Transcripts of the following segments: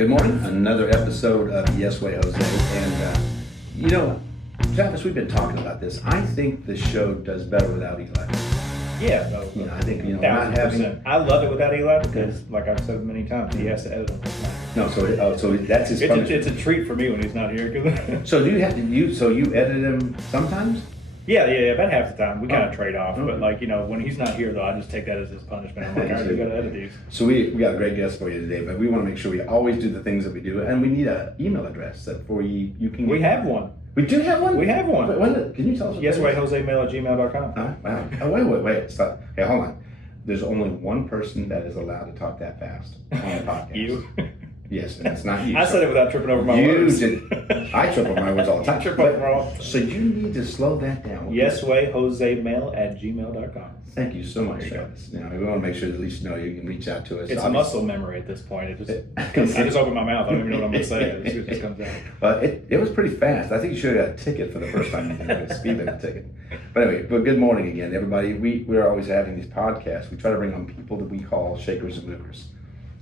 Good morning. Another episode of Yes Way Jose. And, Travis, we've been talking about this. I think the show does better without Eli. Yeah, no, I think, not having... I love it without Eli because, like I've said many times, he has to edit them. No, so that's his punishment. It's a treat for me when he's not here. So do you have to, so you edit him sometimes? Yeah, about half the time. We kind of trade off. But, when he's not here, though, I just take that as his punishment. I'm like, all right, we got to edit these. So we got a great guest for you today, but we want to make sure we always do the things that we do. And we need an email address that for you can... We have one. We do have one? We have one. Can you tell us what YesWayJoseMail@gmail.com. Wow. Oh, wait. Stop. Hey, hold on. There's only one person that is allowed to talk that fast on the podcast. You? Yes, and it's not you. I said it without tripping over my words. I trip over my words all the time. I trip over them all. So you need to slow that down. YesWayJoseMail@gmail.com. Thank you so much, Travis. We want to make sure that at least you can reach out to us. It's muscle memory at this point. I just open my mouth. I don't even know what I'm going to say. It just comes out. It was pretty fast. I think you should have got a ticket for the first time you did a speed limit ticket. But anyway, good morning again, everybody. We're always having these podcasts. We try to bring on people that we call shakers and movers.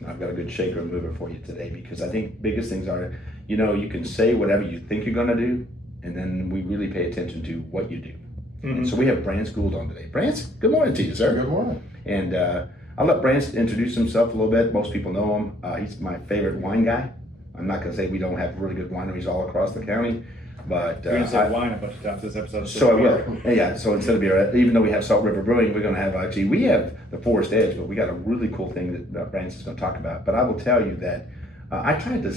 And I've got a good shaker and mover for you today because I think biggest things are, you can say whatever you think you're going to do, and then we really pay attention to what you do. Mm-hmm. And so we have Brance Gould on today. Brance, good morning to you, sir. Good morning. And I'll let Brance introduce himself a little bit. Most people know him. He's my favorite wine guy. I'm not going to say we don't have really good wineries all across the county, but you're going to say wine a bunch of times this episode. So I will. Yeah. So instead of beer, even though we have Salt River Brewing, we're going to have we have the Forest Edge, but we got a really cool thing that Brance is going to talk about. But I will tell you that I tried to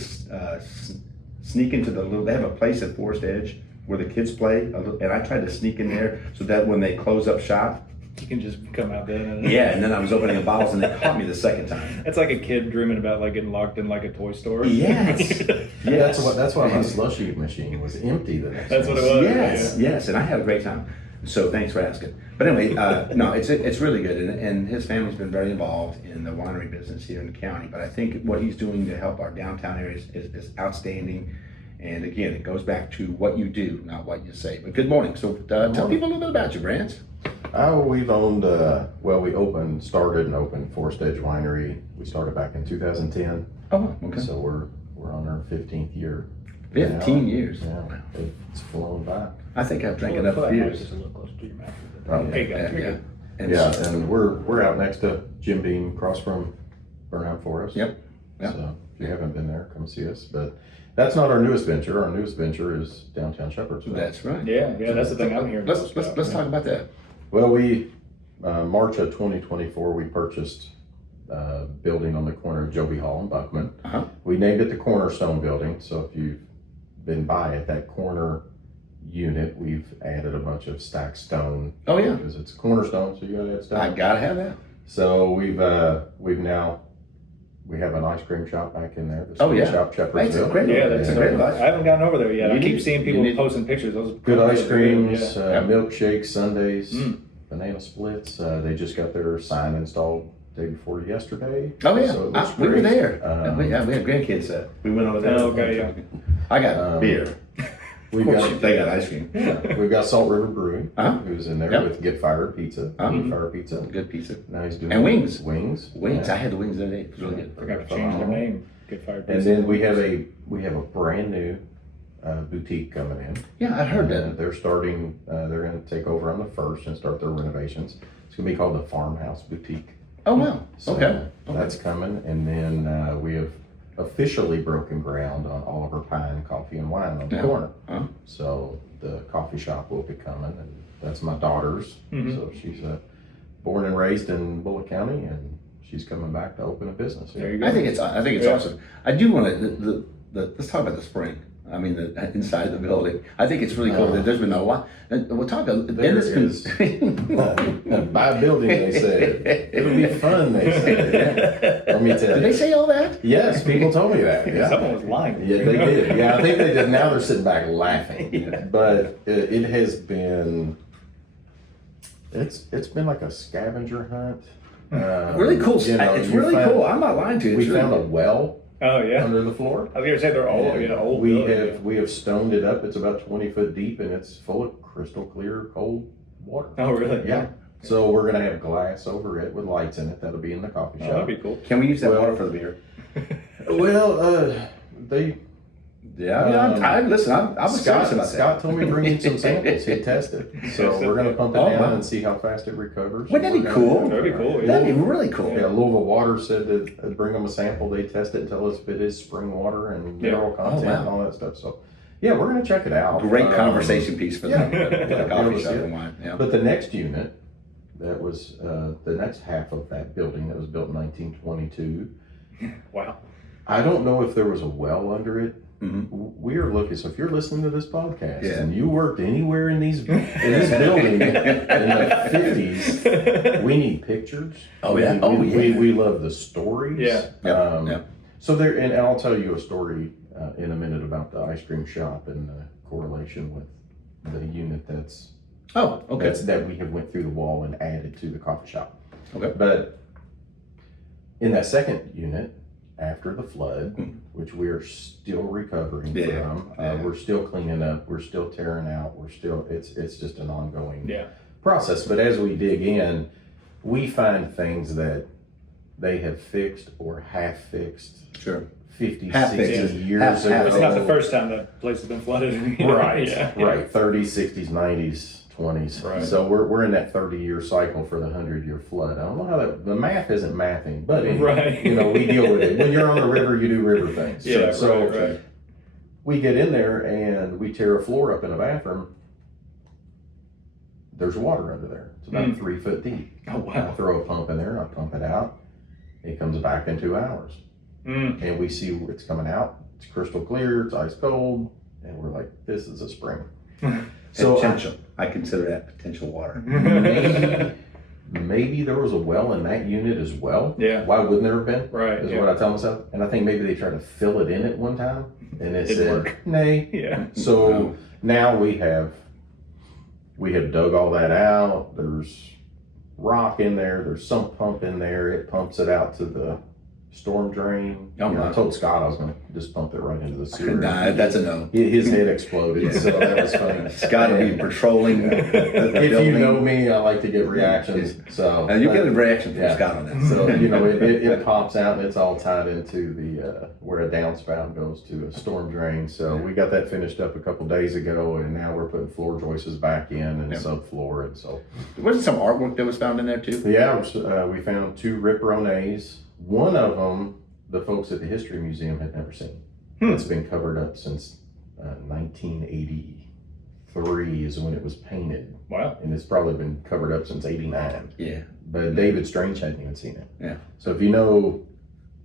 sneak into they have a place at Forest Edge where the kids play, and I tried to sneak in there so that when they close up shop, you can just come out there. Yeah, and then I was opening the bottles, and they caught me the second time. It's like a kid dreaming about getting locked in a toy store. Yes. Yeah, that's why my slushy machine was empty the next That's what it was. Yes, and I had a great time. So thanks for asking. But anyway, no, it's really good, and his family's been very involved in the winery business here in the county. But I think what he's doing to help our downtown areas is outstanding. And again, it goes back to what you do, not what you say. But good morning. So tell people a little bit about you, Brance. We've owned, we started and opened Forest Edge Winery. We started back in 2010. Oh, okay. So we're on our 15th year. 15 years. Yeah, it's flown by. I think I've drank enough beers. Just a little closer to your mouth. There you go. And we're out next to Jim Beam, across from Burnout Forest. Yep. So if you haven't been there, come see us. But that's not our newest venture. Our newest venture is downtown Shepherdsville. That's right. Yeah, that's the thing I'm hearing. Let's talk about that. Well, March of 2024, we purchased a building on the corner of Joby Hall and Buckman. Uh-huh. We named it the Cornerstone Building. So if you've been by it, that corner unit, we've added a bunch of stacked stone. Oh yeah, because it's a cornerstone, so you gotta add stone. I gotta have that. So we have an ice cream shop back in there. Oh yeah, shop that's a great. That's a great. I haven't gotten over there yet. I keep seeing people posting pictures. Those good ice creams, milkshakes, sundaes, banana splits. They just got their sign installed day before yesterday. Oh yeah, so we were there. We had grandkids. We went over there. Oh, okay, yeah. I got beer. They got ice cream. Yeah. We've got Salt River Brewing, who's in there with Get Fired Pizza. Get Fired Pizza. Good pizza. Now he's doing wings. Wings. I had the wings the other day. It was really good. I got to change their name. Get Fired Pizza. And then we have a brand new boutique coming in. Yeah, I heard that. They're starting. They're going to take over on the 1st and start their renovations. It's going to be called the Farmhouse Boutique. Oh wow. So okay. That's coming, and then we have officially broken ground on Oliver Pine Coffee and Wine on the corner. So the coffee shop will be coming, and that's my daughter's. So she's born and raised in Bullitt County, and she's coming back to open a business here. There you go. I think it's awesome. I do want to let's talk about the spring. I mean, the inside of the building. I think it's really cool that there's been a lot. We'll talk. Buy a building, they said. It'll be fun, they said. Let me tell you. Did they say all that? Yes, people told me that. Yeah. Someone was lying. Yeah, they did. Yeah, I think they did. Now they're sitting back laughing. But it has been. It's been like a scavenger hunt. Really cool. It's really cool. I'm not lying to you. We found a well. Oh yeah, under the floor. I was gonna say they're old. Old. We have stoned it up. It's about 20 foot deep, and it's full of crystal clear cold water. Oh really? Yeah. So we're gonna have glass over it with lights in it. That'll be in the coffee shop. That'd be cool. Can we use that water for the beer? Well, they. Yeah, listen, I was serious about Scott that. told me to bring in some samples. He'd test it. So we're going to pump it Oh, down wow. and see how fast it recovers. Wouldn't that be cool? That'd be cool. That'd be really cool. Yeah, Louisville Water said that bring them a sample. They test it and tell us if it is spring water and mineral content and all that stuff. So, yeah, we're going to check it out. Great conversation piece for yeah. the coffee was shop it. and wine. Yeah. But the next unit, that was the next half of that building that was built in 1922. Wow. I don't know if there was a well under it. Mhm. We are looking. So if you're listening to this podcast Yeah. and you worked anywhere in this building in the 50s, we need pictures. Oh, yeah. We love the stories. Yeah. Yeah. So there, and I'll tell you a story in a minute about the ice cream shop and the correlation with the unit Oh, okay. that we have went through the wall and added to the coffee shop. Okay. But in that second unit, after the flood, which we are still recovering from, we're still cleaning up, we're still tearing out, it's just an ongoing process. But as we dig in, we find things that they have fixed or half fixed. Sure. 50, Half 60 fixed. years Half- ago. half It's not the first time the place has been flooded. Right, Yeah. right. 30s, 60s, 90s, 20s. Right. So we're in that 30-year cycle for the 100-year flood. I don't know how the math isn't mathing, but Right. we deal with it. When you're on the river, you do river things. Yeah, So right. we get in there and we tear a floor up in a bathroom. There's water under there. It's about 3 foot deep. Oh, wow. I throw a pump in there and I pump it out. It comes back in 2 hours. And we see it's coming out. It's crystal clear. It's ice cold. And we're like, this is a spring. So Potential. I consider that potential water. maybe there was a well in that unit as well. Yeah. Why wouldn't there have been? Right. Is Yeah. what I tell myself. And I think maybe they tried to fill it in at one time and it Didn't said, work. nay. Yeah. So now we have dug all that out. There's rock in there. There's sump pump in there. It pumps it out to the storm drain. Oh, I my. told Scott I was going to just pump it right into the sewer. Nah, that's a no. His head exploded, so that was funny. Scott will be patrolling the If you building. know me, I like to get reactions. So You get a reaction from Yeah. Scott on that. So it pops out and it's all tied into the where a downspout goes to a storm drain. So we got that finished up a couple days ago, and now we're putting floor joists back in and subfloor, and so Wasn't some artwork that was found in there too? yeah, we found 2 Rip Ronets. One of them, the folks at the History Museum had never seen. It's been covered up since 1983 is when it was painted. Wow. And it's probably been covered up since 89. Yeah. But David Strange hadn't even seen it. Yeah. So if you know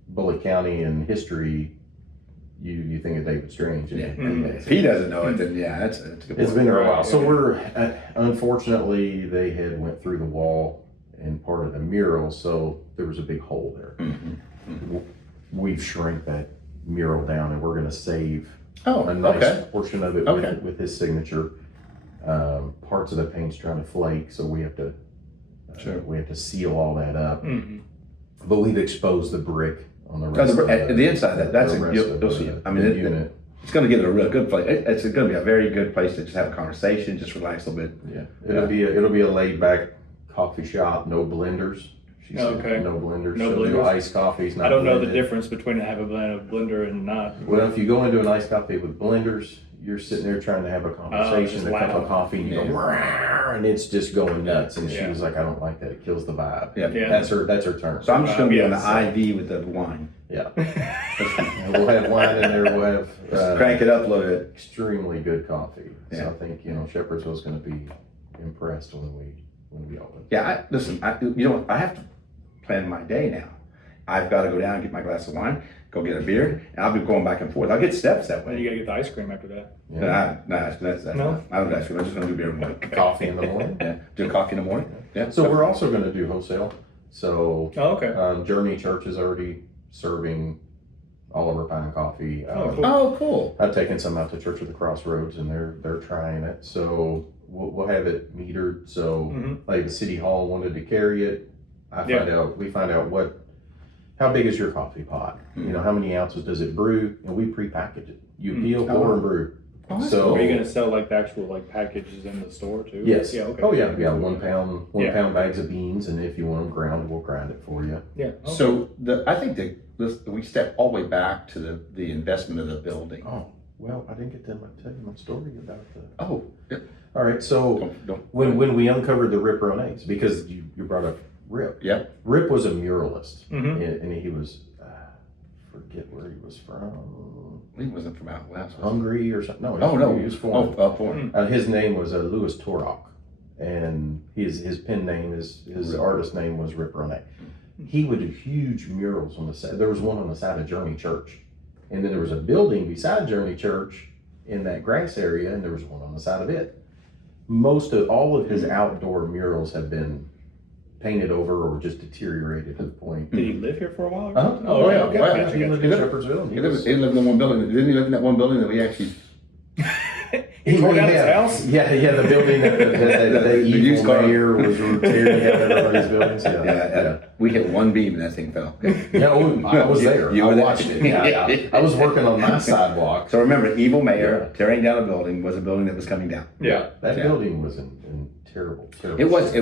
Bullitt County and history, you think of David Strange. Yeah. And If he doesn't know it, then yeah, that's a good it's point. been there a Right, while. So yeah. we're, unfortunately, they had went through the wall and part of the mural, so there was a big hole there. We've shrank that mural down, and we're going to save Oh, a nice okay. portion of it Okay. with his signature. Parts of the paint's trying to flake, so we have to we have to seal all that up. Mhm. But we've exposed the brick on the Oh, rest of the inside, that's the a, rest you'll of see the- it. I mean, the unit. it's going to give it a real good place. It's going to be a very good place to just have a conversation, just relax a little bit. Yeah, it'll be a laid back coffee shop, no blenders. She said Okay. no blenders. No She'll do blenders. iced coffees. Not I don't know the blended. difference between having a blender and not. Well, if you go into an iced coffee with blenders, you're sitting there trying to have a conversation, just a cup loud. of coffee, and you go, "Rawr," and it's just going nuts. And she Yeah. was like, I don't like that. It kills the vibe. Yeah. Yeah. That's her term. So I'm just going to be on the Yeah, IV with the wine. Yeah. And we'll have wine in there. We'll have Crank it up a little bit. extremely good coffee. So Yeah. I think, Shepherdsville's going to be impressed when we open. Yeah, I have to plan my day now. I've got to go down and get my glass of wine, go get a beer, and I'll be going back and forth. I'll get steps that Then you way. gotta get the ice cream after that. Yeah. That's No? I don't ice cream. I'm just going to do beer in the morning. Coffee in the morning. Yeah, do coffee in the morning. Yeah. So we're also going to do wholesale. So Oh, okay. Journey Church is already serving Oliver Pine coffee. Oh, cool. Oh, cool. I've taken some out to Church of the Crossroads, and they're trying it. So we'll have it metered. So like the city hall wanted to carry it. We find out how big is your coffee pot? How many ounces does it brew? And we prepackage it. You peel, pour, and brew. Oh, that's So cool. Are you gonna sell like the actual like packages in the store too? yes. Yeah. Okay. Oh yeah. 1 pound, Yeah. pound bags of beans, and if you want them ground, we'll grind it for you. Yeah. Okay. So I think we step all the way back to the investment of the building. Oh well, I didn't get to tell you my story about the. Oh, yeah. All right. So when we uncovered the Rip Ronays, because you brought up Rip. Yeah. Rip was a muralist, Mhm. and he was forget where he was from. He wasn't from out west. Hungary or something. No. No. He was foreign. Foreign. His name was Louis Torok, and his pen name, his artist name was Rip Ronay. He would do huge murals on the side. There was one on the side of Journey Church, and then there was a building beside Journey Church in that grass area, and there was one on the side of it. All of his outdoor murals have been painted over or just deteriorated to the point. Did he live here for a while? Or Uh-huh. something? Oh yeah, okay. yeah. Gotcha, He lived gotcha. in Shepherdsville. and He lived in that one building. Didn't he live in that one building that we actually? He tore down his Yeah. house? Yeah, the building that the used evil car. mayor was tearing down everybody's buildings. Yeah. We hit one beam and that thing fell. Yeah, I was there. You I were there. watched it. Yeah. I was working on my sidewalk. So remember, evil mayor tearing down a building was a building that was coming down. Yeah. That Yeah. building was in terrible. It was,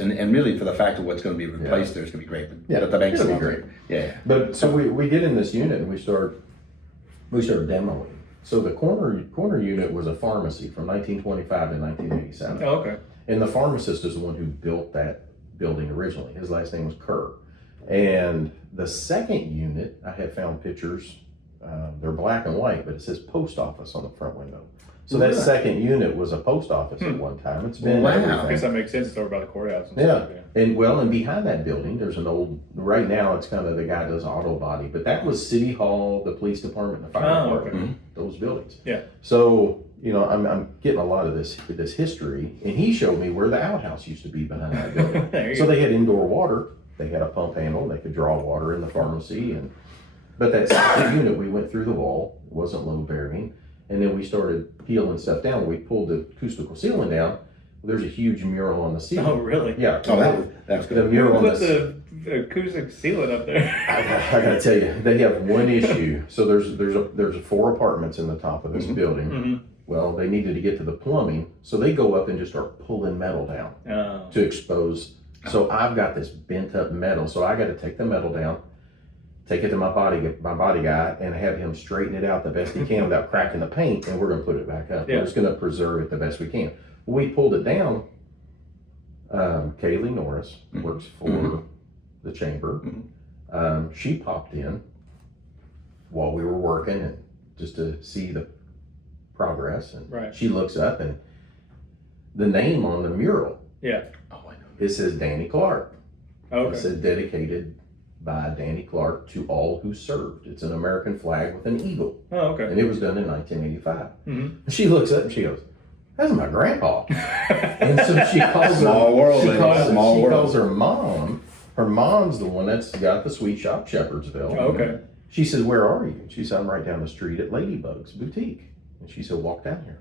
and really for the fact of what's going to be replaced there is going to be great. But the bank's it'll be great. great. Yeah. But so we get in this unit and we start demoing. So the corner unit was a pharmacy from 1925 to 1987. Oh, okay. And the pharmacist is the one who built that building originally. His last name was Kerr. And the second unit, I have found pictures. They're black and white, but it says post office on the front window. So that Really? second unit was a post office at one time. It's been Wow. I everything. guess that makes sense. It's over by the courthouse. And Yeah. Stuff, And behind that building, there's an old, right now it's kind of the guy does auto body, but that was City Hall, the police department, the fire Oh, department, okay. those buildings. Yeah. So, I'm getting a lot of this history, and he showed me where the outhouse used to be behind that building. There you So go. they had indoor water, they had a pump handle, they could draw water in the pharmacy, but that second unit, we went through the wall, it wasn't load bearing, and then we started peeling stuff down. We pulled the acoustical ceiling down. There's a huge mural on the ceiling. Oh, really? Yeah. Oh, that was The good. mural Who on put the acoustic ceiling up there? I gotta tell you, they have one issue. So there's 4 apartments in the top of this building. Mhm. Well, they needed to get to the plumbing, so they go up and just start pulling metal down Oh. to expose. So I've got this bent up metal, so I got to take the metal down, take it to my body guy, and have him straighten it out the best he can without cracking the paint, and we're gonna put it back up. Yeah. We're just gonna preserve it the best we can. We pulled it down. Kaylee Norris works for the chamber. She popped in while we were working, and just to see the progress. And Right. she looks up, and the name on the mural, Yeah. Oh, I know. it says Danny Clark. It Okay. said dedicated by Danny Clark to all who served. It's an American flag with an eagle, Oh, okay. and it was done in 1985. Mhm. She looks up and she goes, "That's my grandpa." And so she calls Small world, She lady. calls, Small she world. calls her mom. Her mom's the one that's got the sweet shop Shepherdsville. Oh, okay. She says, "Where are you?" She said, "I'm right down the street at Ladybug's Boutique." And she said, "Walk down here."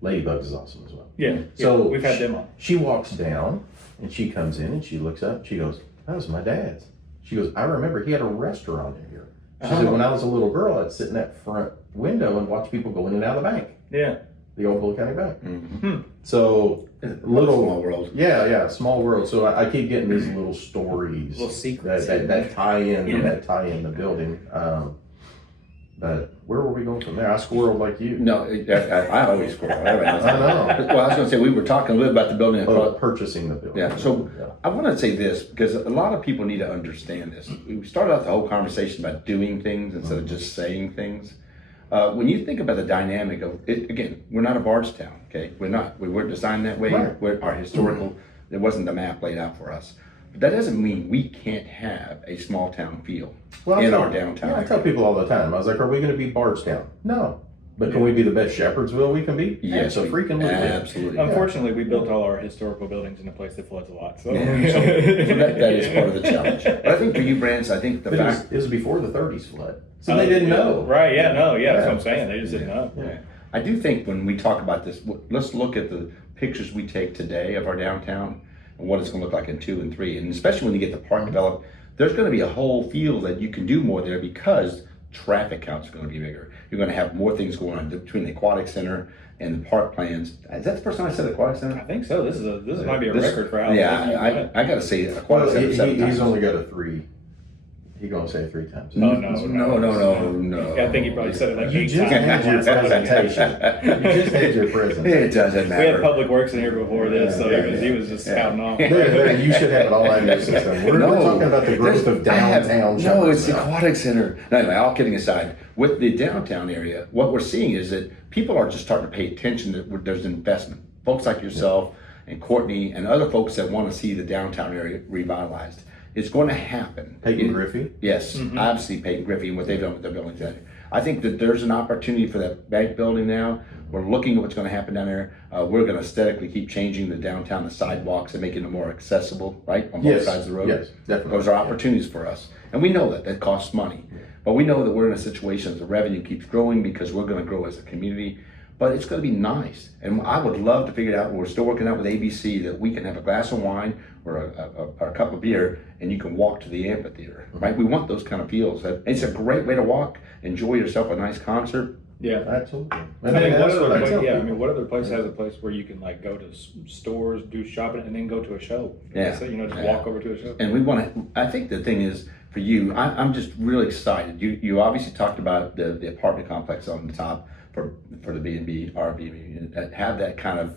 Ladybug's is awesome as well. Yeah. So we've had them on. She walks down and she comes in and she looks up and she goes, "That was my dad's." She goes, "I remember he had a restaurant in here." She said, "When I was a little girl, I'd sit in that front window and watch people go in and out of the bank, Yeah. the old Bull County Bank." Mhm. So Little small world. yeah, small world. So I keep getting these little stories, Little secrets. that tie in, Yeah. that tie in the building. But where were we going from there? I squirreled like you. No, I always squirrel. I know. Well, I was going to say, we were talking a little about the building across. Purchasing the building. Yeah, so Yeah. I want to say this because a lot of people need to understand this. We started out the whole conversation about doing things instead of just saying things. When you think about the dynamic of it, again, we're not a barge town, okay? We're not. We weren't designed that way. Right. We're our historical. There wasn't the map laid out for us. But that doesn't mean we can't have a small town feel in our downtown. Yeah, I tell people all the time. I was like, "Are we going to be Bardstown?" No, but can we be the best Shepherdsville we can be? Yes, so freaking we can. absolutely. Unfortunately, we built all our historical buildings in a place that floods a lot. So, Yeah, so that is part of the challenge. But I think for you, Brance, I think the But fact. it was before the '30s flood, so they didn't know. Right? Yeah. No. Yeah. That's Yeah. what I'm saying. They just didn't know. Yeah. I do think when we talk about this, let's look at the pictures we take today of our downtown and what it's going to look like in 2 and 3. And especially when you get the park developed, there's going to be a whole field that you can do more there because traffic counts are going to be bigger. You're going to have more things going on between the aquatic center and the park plans. Is that the first time I said aquatic center? I think so. This might be a record for how. Yeah, I got to say aquatic center 7 times. He's only got a 3. He gonna say it 3 times. No. Yeah, I think he probably said it like You 8 just times. had your presentation. You just had your presentation. It doesn't matter. We had Public Works in here before this, so he was just counting off. You should have it all out of your system. We're talking about the growth of downtown. No, it's the aquatic center. No, anyway, all kidding aside, with the downtown area, what we're seeing is that people are just starting to pay attention that there's investment. Folks like yourself and Courtney and other folks that want to see the downtown area revitalized. It's going to happen. Peyton Griffey? Yes, obviously Peyton Griffey and what they've done with their building today. I think that there's an opportunity for that bank building now. We're looking at what's going to happen down there. We're going to aesthetically keep changing the downtown, the sidewalks, and making it more accessible, right, on both sides of the road. Yes, definitely. Those are opportunities for us. And we know that costs money. But we know that we're in a situation that the revenue keeps growing because we're going to grow as a community. But it's going to be nice. And I would love to figure it out. We're still working out with ABC that we can have a glass of wine or a cup of beer and you can walk to the amphitheater, right? We want those kind of feels. It's a great way to walk, enjoy yourself a nice concert. Yeah. Absolutely. What other place has a place where you can like go to stores, do shopping, and then go to a show? Yeah. So, just walk over to a show. And we want to, I think the thing is, for you, I'm just really excited. You obviously talked about the apartment complex on the top for the B&B, RV, have that kind of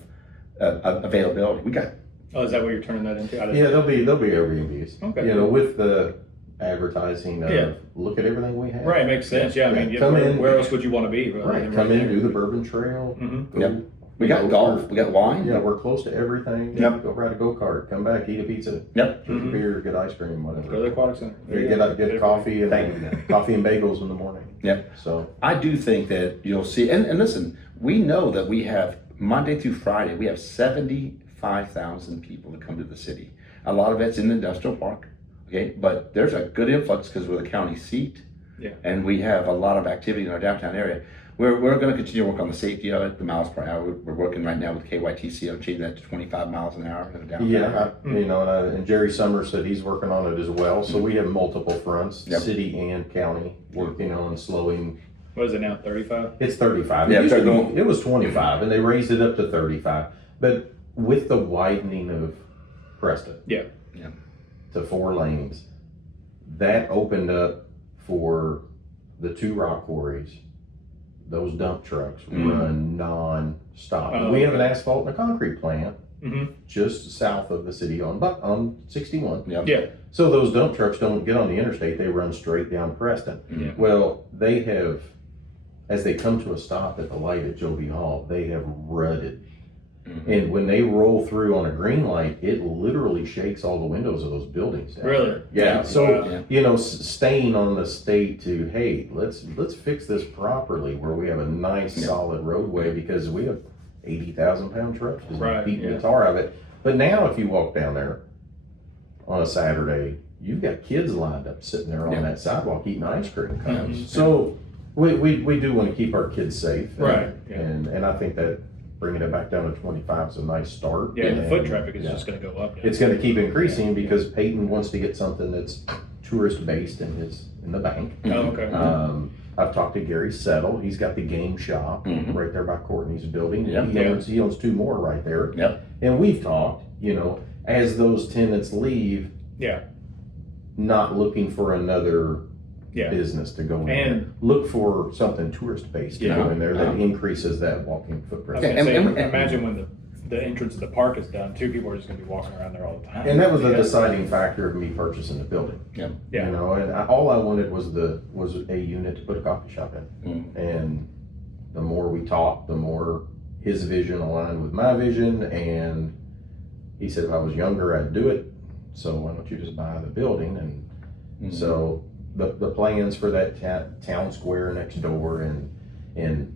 availability. We got. Oh, is that what you're turning that into? Yeah, they'll be Airbnbs. Okay. With the advertising of look at everything we have. Right, makes sense. Yeah, I mean, come in. where else would you want to be? Right, come in, do the Bourbon Trail. Yep. We got golf. We got wine. Yeah, we're close to everything. Yep. Go ride a go-kart. Come back, eat a pizza. Yep. Drink a beer, get ice cream, whatever. Go to the aquatic center. Get coffee and coffee and bagels in the morning. Yep. So I do think that you'll see, and listen, we know that we have Monday through Friday, we have 75,000 people that come to the city. A lot of it's in the industrial park, okay? But there's a good influx because we're the county seat. Yeah. And we have a lot of activity in our downtown area. We're going to continue to work on the safety of it, the miles per hour. We're working right now with KYTC on changing that to 25 miles an hour in the downtown area. And Jerry Summers said he's working on it as well. So we have multiple fronts, Yep. city and county, working on slowing. What is it now, 35? It's 35. Yeah, It was 25, and they raised it up to 35. But with the widening of Preston to 4 lanes, that opened up for the 2 rock quarries. Those dump trucks run non-stop. Oh, we have an asphalt and a concrete plant Mm-hmm. just south of the city on 61. Yep. Yeah. So those dump trucks don't get on the interstate, they run straight down Preston. Yeah. Well, they have, as they come to a stop at the light at Joe B. Hall, they have rutted. And when they roll through on a green light, it literally shakes all the windows of those buildings down. Really? Yeah. So, Wow. staying on the state to, hey, let's fix this properly where we have a nice solid roadway because we have 80,000 pound trucks just beating the tar out of it. But now if you walk down there on a Saturday, you've got kids lined up sitting there on that sidewalk eating ice cream cones. Mm-hmm. So we do want to keep our kids safe. Right. And I think that bringing it back down to 25 is a nice start. Yeah, the and foot traffic is just going to go up. It's going to keep increasing because Peyton wants to get something that's tourist based in the bank. Oh, okay. I've talked to Gary Settle. He's got the game shop right there by Courtney's building. Yep. He owns 2 more right there. Yep. And we've talked, as those tenants leave, not looking for another business to go in. And look for something tourist based to go in there that increases that walking I was footprint. going to say, imagine when the entrance of the park is done, 2 people are just going to be walking around there all the time. And that was the deciding factor of me purchasing the building. Yeah. And all I wanted was a unit to put a coffee shop in. And the more we talked, the more his vision aligned with my vision. And he said if I was younger, I'd do it. So why don't you just buy the building? And so the plans for that town square next door and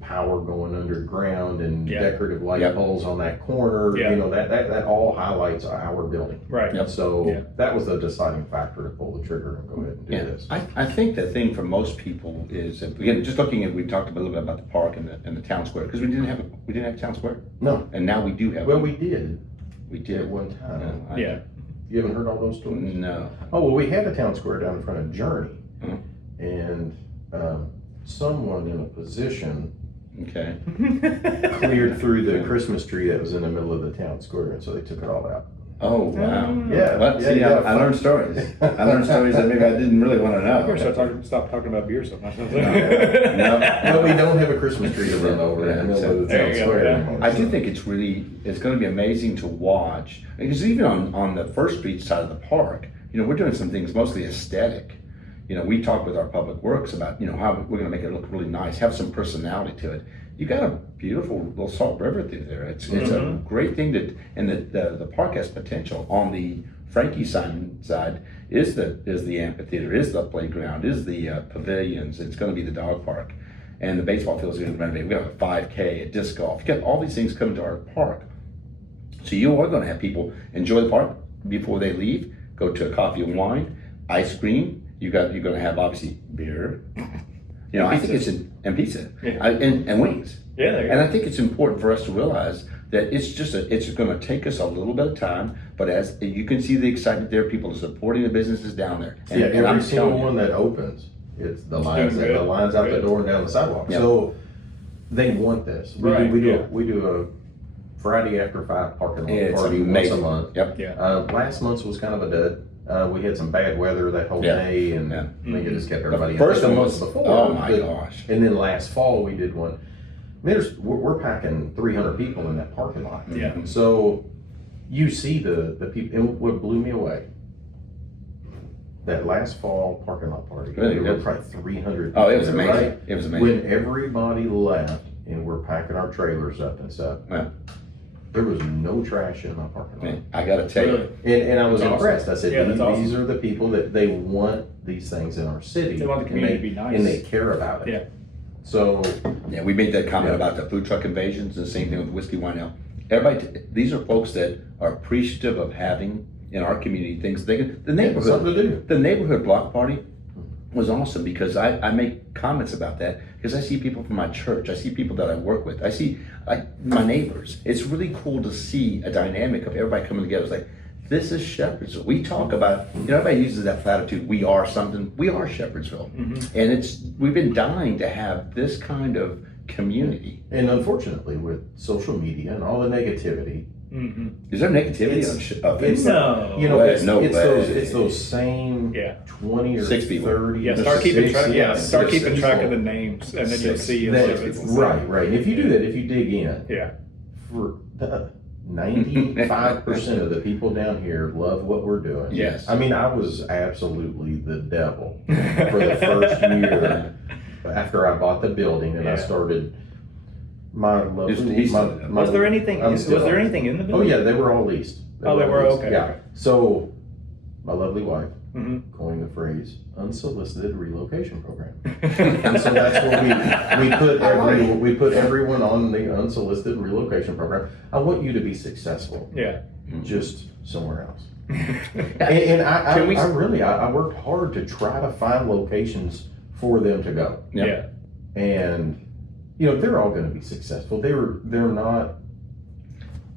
power going underground and decorative light poles on that corner, that all highlights our building. Right. Yep. So that was the deciding factor to pull the trigger and go ahead and do this. I think the thing for most people is, again, just looking at, we talked a little bit about the park and the town square, because we didn't have a town square. No. And now we do have Well, one. we did at at one time. Yeah. You haven't heard all those stories? No. Oh, well, we had a town square down in front of Journey. and someone in a position Okay. cleared through the Christmas tree that was in the middle of the town square, and so they took it all out. Oh, wow. Yeah, Well, see, yeah, I learned stories. I learned stories that maybe I didn't really want to know. Of course, stop talking about beer so much. No. But we don't have a Christmas tree to run over in the middle of the There town you go, square yeah. anymore. I do think it's going to be amazing to watch, because even on the First Street side of the park, we're doing some things mostly aesthetic. We talk with our public works about, how we're going to make it look really nice, have some personality to it. You got a beautiful little Salt River through there. It's a great thing and the park has potential. On the Frankie side is the amphitheater, is the playground, is the pavilions. It's going to be the dog park, and the baseball fields are going to be renovated. We got a 5K, a disc golf. You got all these things coming to our park, so you are going to have people enjoy the park before they leave. Go to a coffee and wine, ice cream. You're going to have obviously beer. I think it's and pizza, Yeah. and wings. Yeah, there you And go. I think it's important for us to realize that it's going to take us a little bit of time, but as you can see the excitement there, people are supporting the businesses down there. Yeah, And I'm every single telling you, one that opens, it's the lines doing good. out the Good. door and down the sidewalk. Yep. So they want this. Right, We yeah. do a Friday after 5 parking lot it's party once a amazing. month. Yep. Yeah. Last month's was kind of a dud. We had some bad weather that whole Yeah. day, and Yeah. I think it just kept everybody. The first in. one was before. oh my but- gosh. And then last fall we did one. I mean, we're packing 300 people in that parking lot. Yeah. So you see the people, and what blew me away, that last fall parking lot party, Really there were good. probably 300 Oh, it was there, amazing. right? It was amazing. When everybody left and we're packing our trailers up and stuff, Yeah. there was no trash in my parking lot. Man, I got to tell you, And I was That's impressed. I said, Yeah, that's these awesome. are the people that they want these things in our city. They want the community to be nice. And they care about it. Yeah. So, yeah, we made that comment Yeah. about the food truck invasions, and the same thing with Whiskey Wine Ale. Everybody, these are folks that are appreciative of having in our community things. The something neighborhood, to do. the neighborhood block party was awesome because I make comments about that because I see people from my church, I see people that I work with, I see my neighbors. It's really cool to see a dynamic of everybody coming together. It's like, this is Shepherdsville. We talk about, everybody uses that platitude, we are something, we are Shepherdsville. And we've been dying to have this kind of community. And unfortunately, with social media and all the negativity, Is there negativity It's- of it's No. you know, way, it's, no it's way. those same Yeah. 20 or 6 people. 30. Yeah, start keeping track. Yeah, yeah, start six keeping track of the people. names, and then you'll Six. see. That- if it's the same. right. And if you do that, if you dig in, Yeah. for the 95% of the people down here love what we're doing. Yes. I mean, I was absolutely the devil for the first year after I bought the building and I Yeah. started my lovely. He's- my- Was there anything? I'm Was still- there anything in the Oh building? yeah, they were all leased. Oh, they were? leased. Okay, Yeah. okay. So my lovely wife Mhm. coined the phrase unsolicited relocation program. And so that's what we put everyone on the unsolicited relocation program. I want you to be successful, Yeah. just somewhere else. And I worked hard to try to find locations for them to go. Yeah. Yeah. And they're all going to be successful. They're not.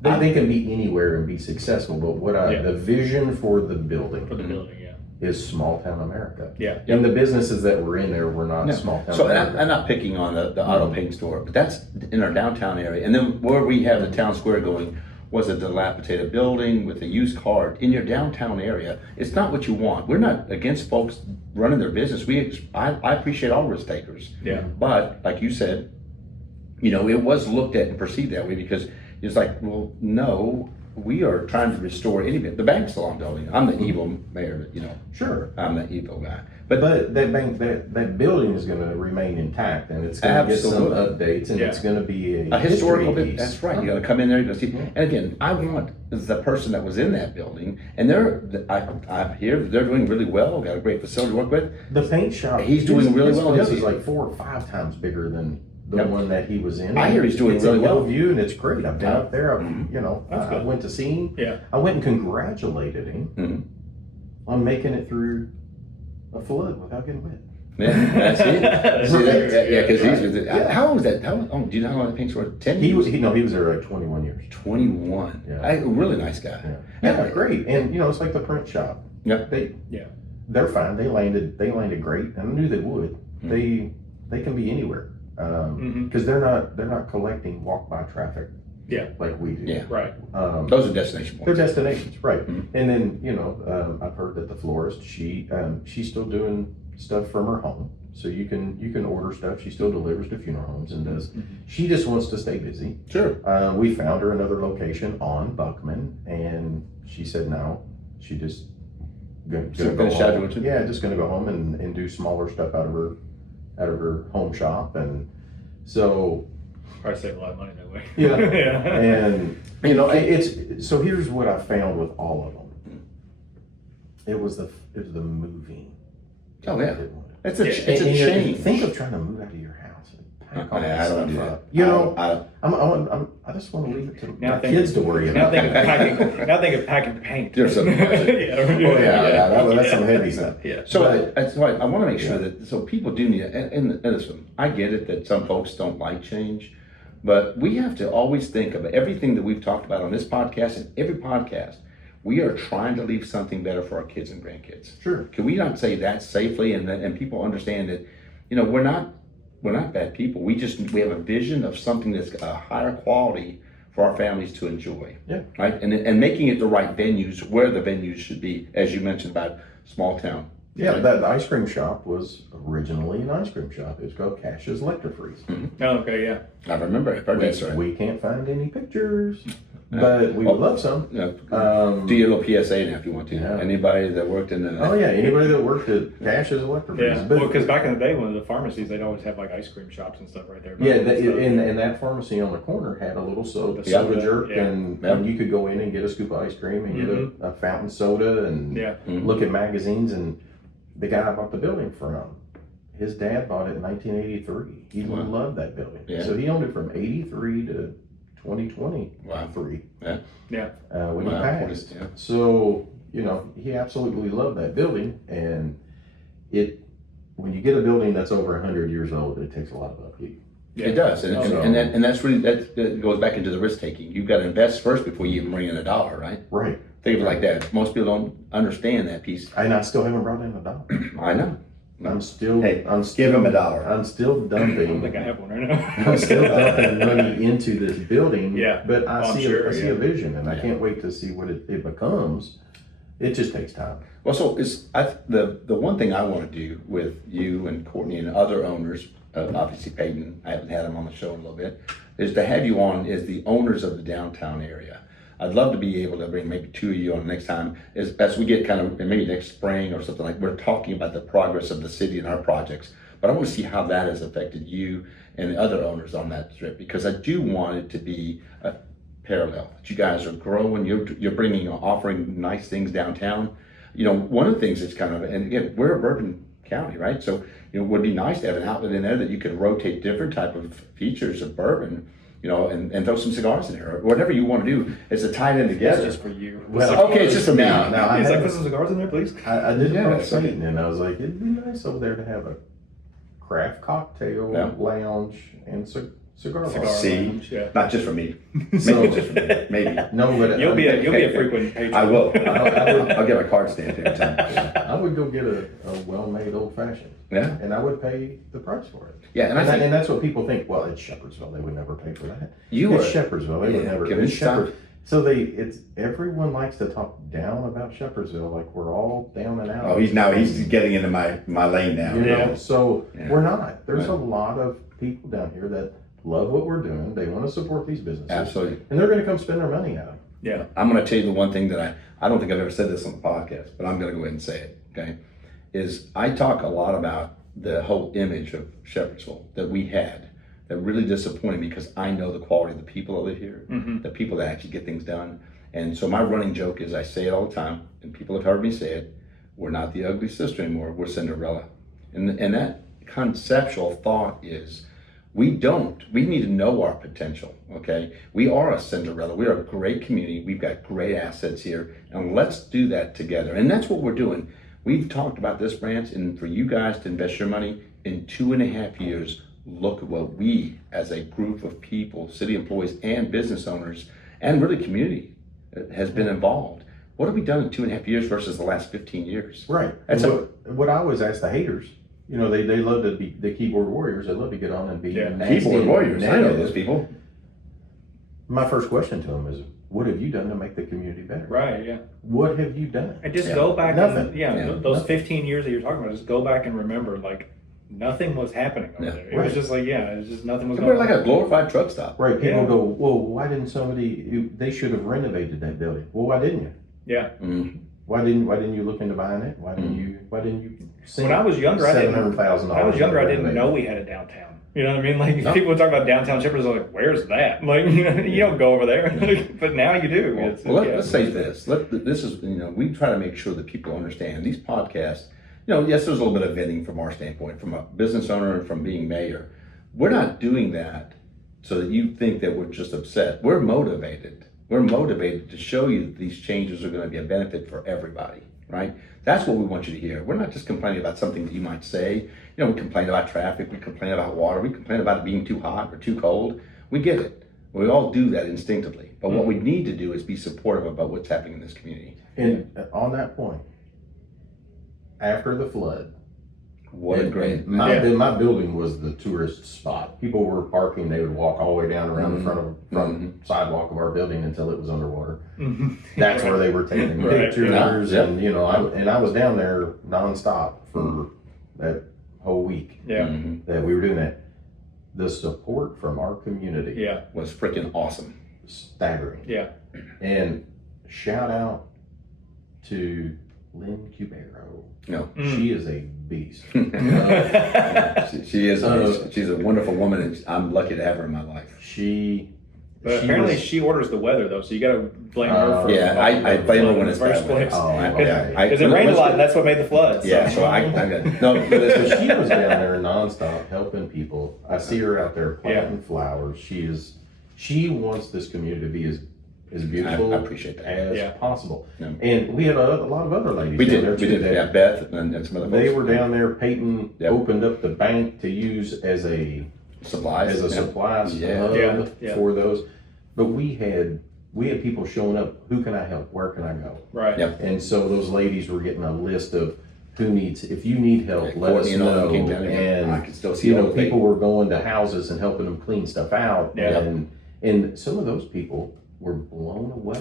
They can be anywhere and be successful. But Yeah. the vision for the building For the building. Yeah. is small town America. Yeah. And the businesses that were in there were not No. small town So and America. I'm not picking on the auto paint store, but that's in our downtown area. And then where we have the town square going was a dilapidated building with a used car in your downtown area. It's not what you want. We're not against folks running their business. I appreciate all risk takers. Yeah. But like you said, it was looked at and perceived that way because it's like, well, no, we are trying to restore any bit. The bank's still on building. I'm the evil mayor, Sure. I'm the evil guy. But that bank, that building is going to remain intact, and it's going to get some Absolutely. updates, and Yeah. it's going to be A historical history bit. piece. That's right. You got to come in there. You got to see. And again, I want the person that was in that building, and I hear they're doing really well. Got a great facility to work with. The paint shop. He's doing really his well. place He'll is be- like 4 or 5 times bigger than the Yep. one that he was in. I hear he's doing it's really a well. Hillview, and it's great. I've been up there. That's I good. went to see him. Yeah. I went and congratulated him Mhm. on making it through a flood without getting wet. Yeah, that's it. See, yeah, because Right. he's with it. Yeah. How long was that? How long? Do you know how long that paint's worth? 10 He years? was there like 21 years. 21. Yeah. Really nice guy. Yeah, great. And it's like the print shop. Yep. They Yeah. they're fine. They landed great, and I knew they would. They can be anywhere because they're not collecting walk-by traffic. Yeah. Like we do. Yeah. Right. Those are destination points. They're destinations, right? And then I've heard that the florist she's still doing stuff from her home, so you can order stuff. She still delivers to funeral homes and does. She just wants to stay busy. Sure. We found her another location on Buckman, and she said no. She just gonna go home. Yeah, just gonna go home and do smaller stuff out of her home shop, and so. Probably save a lot of money that way. Yeah. Yeah. And it's so here's what I found with all of them. It was the moving. Oh yeah. It's a And change. Think of trying to move out of your house and pack all that I don't stuff do up. that. I just want to leave it to Now my kids to worry Now about. think of packing paint. There's some. That's some heavy stuff. Yeah. So that's why I want to make sure that people do need it. And listen, I get it that some folks don't like change, but we have to always think of everything that we've talked about on this podcast and every podcast. We are trying to leave something better for our kids and grandkids. Sure. Can we not say that safely and people understand that, we're not bad people. We have a vision of something that's a higher quality for our families to enjoy. Yeah. Right. And making it the right venues where the venues should be, as you mentioned about small town. Yeah, right? that ice cream shop was originally an ice cream shop. It's called Cash's Electro-Freeze. Oh, okay, yeah. I remember. I've heard that story. We can't find any pictures, but we would love some. Do your little PSA now if you want to. Yeah. Anybody that worked in the. Oh yeah, anybody that worked at Cash's Electro-Freeze. Yeah. Well, because back in the day, when the pharmacies, they'd always have like ice cream shops and stuff right there. Yeah, and that pharmacy on the corner had a little soda jerk, and you could go in and get a scoop of ice cream and get a fountain soda and look at magazines. And the guy I bought the building from, his dad bought it in 1983. He loved that building. Yeah. So he owned it from 83 to 2023. Wow. Yeah. When he passed. Yeah. So, he absolutely loved that building. And when you get a building that's over 100 years old, it takes a lot of upkeep. Yeah. It does. And that's really, that goes back into the risk taking. You've got to invest first before you even bring in a dollar, right? Right. Think of it like that. Most people don't understand that piece. And I still haven't brought in a dollar. I know. I'm still give him a dollar. I'm still dumping. I don't think I have one right now. I'm still dumping money into this building. Yeah. But I see a vision, and I can't wait to see what it becomes. It just takes time. Well, so the one thing I want to do with you and Courtney and other owners, obviously Peyton, I haven't had him on the show in a little bit, is to have you on as the owners of the downtown area. I'd love to be able to bring maybe two of you on next time as we get kind of maybe next spring or something like we're talking about the progress of the city and our projects. But I want to see how that has affected you and the other owners on that strip, because I do want it to be a parallel. That you guys are growing, you're bringing, offering nice things downtown. One of the things that's kind of, and again, we're a Bourbon County, right? So it would be nice to have an outlet in there that you could rotate different type of features of bourbon. And throw some cigars in there, or whatever you want to do, is to tie them together. It's just for you. Well, okay, it's just for me. Now He's like, put some cigars in there, please. I did approach Satan, and I was like, it'd be nice over there to have a craft cocktail lounge and cigar lounge. Yeah. Not just for me. So, just for me. Maybe. No, but you'll be a frequent patron. I will. I'll get my card stamped every time. I would go get a well-made old fashioned. Yeah. And I would pay the price for it. Yeah, and that's what people think. Well, it's Shepherdsville; they would never pay for that. It's Shepherdsville; they would never. It's Shepherdsville. So everyone likes to talk down about Shepherdsville, like we're all down and out. Oh, he's getting into my lane now. So we're not. There's a lot of people down here that love what we're doing. They want to support these businesses. Absolutely. And they're going to come spend their money out. Yeah. I'm going to tell you the one thing that I don't think I've ever said this on the podcast, but I'm going to go ahead and say it. Okay, is I talk a lot about the whole image of Shepherdsville that we had that really disappointed me, because I know the quality of the people over here, the people that actually get things done. And so my running joke is, I say it all the time, and people have heard me say it, we're not the ugly sister anymore, we're Cinderella. And that conceptual thought is, we need to know our potential, okay? We are a Cinderella, we are a great community, we've got great assets here, and let's do that together. And that's what we're doing. We've talked about this, Brance, and for you guys to invest your money in 2.5 years, look at what we, as a group of people, city employees and business owners, and really community, has been involved. What have we done in 2.5 years versus the last 15 years? Right. That's And what I always ask the haters, you know, they love to be the keyboard warriors. They love to get on and be nasty, keyboard warriors. I know negative. those people. My first question to them is, what have you done to make the community better? Right, yeah. What have you done? And just go back Nothing. and, Yeah, those nothing. 15 years that you're talking about, just go back and remember, like, nothing was happening over there. It was just like, it was just nothing was We're going like on. a glorified truck stop. Right. People Yeah. go, well, why didn't they should have renovated that building? Well, why didn't you? Yeah. Mm. Why didn't you look into buying it? Why didn't you send When I was younger, I didn't $700,000? know we had a downtown. You know what I mean? Like, No. people would talk about downtown Shepherdsville, like, where's that? Like, you don't go over there. But now you do. Let's say this. This is, we try to make sure that people understand these podcasts. Yes, there's a little bit of vetting from our standpoint, from a business owner and from being mayor. We're not doing that so that you think that we're just upset. We're motivated. We're motivated to show you that these changes are going to be a benefit for everybody, right? That's what we want you to hear. We're not just complaining about something that you might say. We complain about traffic, we complain about water, we complain about it being too hot or too cold. We get it. We all do that instinctively. But what we need to do is be supportive about what's happening in this community. And on that point, after the flood, What a great. my building was the tourist spot. People were parking; they would walk all the way down around the front sidewalk of our building until it was underwater. That's where they were taking pictures, Yeah. and I was down there nonstop for that whole week. Yeah. That we were doing that. The support from our community, Was freaking awesome. staggering. Yeah. And shout out to Lynn Cubero. No. She is a beast. She is. She's a wonderful woman, and I'm lucky to have her in my life. But apparently she orders the weather, though, so you got to blame her for I blame her when it's first bad. place. Because it when rained a it's- lot, and that's what made the flood. Yeah, so I got no. But So listen, she was down there nonstop helping people. I see her out there planting flowers. She wants this community to be as beautiful I appreciate that. as possible. Yeah. And we had a lot of other ladies. we down did. there We too did. that- Yeah, Beth and some other folks. They were down there. Peyton Yep. opened up the bank to use as a supplies. supply Yeah. hub for those. But we had people showing up. Who can I help? Where can I go? Right. Yep. And so those ladies were getting a list of who needs. If you need help, Yeah, let us Courtney and all know. them came down there. I And can still see all the people were going to houses and helping them clean stuff out. Yeah. And some of those people were blown away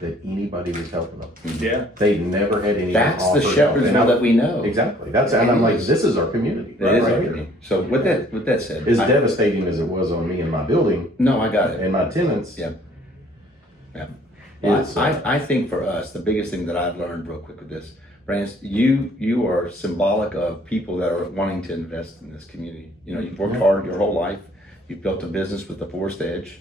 that anybody was helping them. Yeah. They'd never had any. That's the Shepherdsville that we know. Exactly. And I'm like, this is our community. It is right our here. community. So with that said, As devastating as it was on me and my building no, I got it. and my tenants. Yeah. Yeah. Well, It's, I think for us, the biggest thing that I've learned real quick with this, Brance, you are symbolic of people that are wanting to invest in this community. You've worked hard your whole life. You've built a business with the Forest Edge.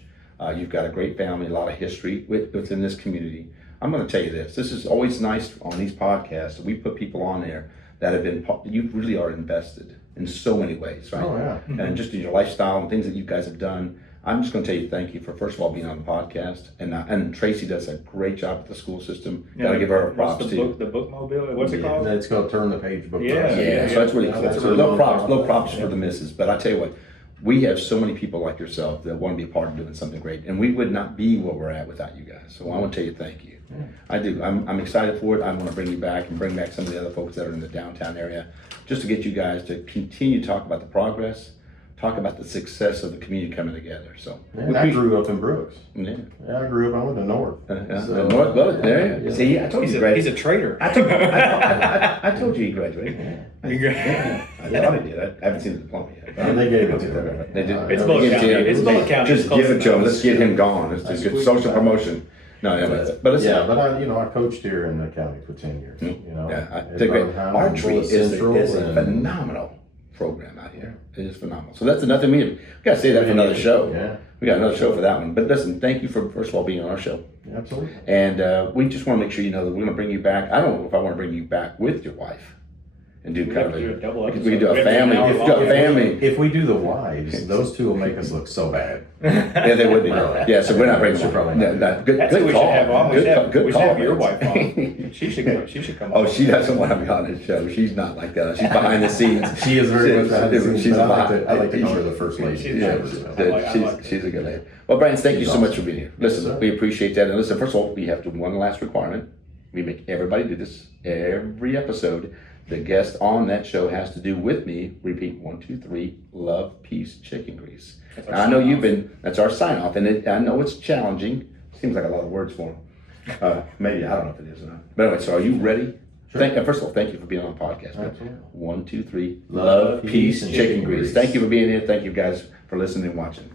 You've got a great family, a lot of history within this community. I'm going to tell you this. This is always nice on these podcasts. We put people on there that have been, you really are invested in so many ways, right? Oh, yeah. And just in your lifestyle and things that you guys have done. I'm just going to tell you thank you for, first of all, being on the podcast. And Tracy does a great job with the school system. Got to give her props too. The bookmobile, what's it called? It's called Turn the Page Book. Yeah. Yeah, so that's really cool. That's So really little cool. props for the misses. But I tell you what, we have so many people like yourself that want to be a part of doing something great, and we would not be where we're at without you guys. So I want to tell you thank you. Yeah. I do. I'm excited for it. I want to bring you back and bring back some of the other folks that are in the downtown area, just to get you guys to continue to talk about the progress, talk about the success of the community coming together. So And I grew up in Brooks. yeah. I grew up. I went to North. So, North, well, there. yeah. See, I told you, He's a traitor. I told you he graduated. Yeah, I thought he did. I haven't seen the diploma yet. And they gave it to me. They did. It's Bullock County. It's Bullock County. Just It's close give it to him. enough. Let's get him gone. It's just good social promotion. No, but it's, Yeah, but I coached here in the county for 10 years. yeah, I at think Birmingham, archery Bullitt is Central, a and- phenomenal program out here. It is phenomenal. So that's another thing. We got to say that for another show. Yeah, We got another show for that one. But listen, thank you for first of all being on our show. absolutely. And we just want to make sure you know that we're going to bring you back. I don't know if I want to bring you back with your wife and do kind of do a double we episode. could do a We have to do family. an hour If you got long. family, If we do the wives, those two will make us look so bad. yeah, they would be. Yeah, so we're not bringing. Should probably No, not. no, good, That's who good we call. should have on. We Good should have call, your man. wife on. She should come on. Oh, she doesn't want to be on this show. She's not like that. She's behind the scenes. She is very much behind the scenes, She's but a I like to call her the first lady. She's Yeah, nice. she's a good lady. Well, Brian, thank you She's so much awesome. for being here. Listen, sir. we appreciate that. And listen, first of all, we have to one last requirement. We make everybody do this every episode. The guest on that show has to do with me. Repeat 1, 2, 3. Love, peace, chicken grease. Now, I know you've been. That's our sign off, and I know it's challenging. Seems like a lot of words for him. Maybe I don't know if it is or not. But anyway, so are you ready? Sure. First of all, thank you for being on the podcast. Absolutely. 1, 2, 3. Love, peace, and chicken chicken grease. grease. Thank you for being here. Thank you guys for listening and watching.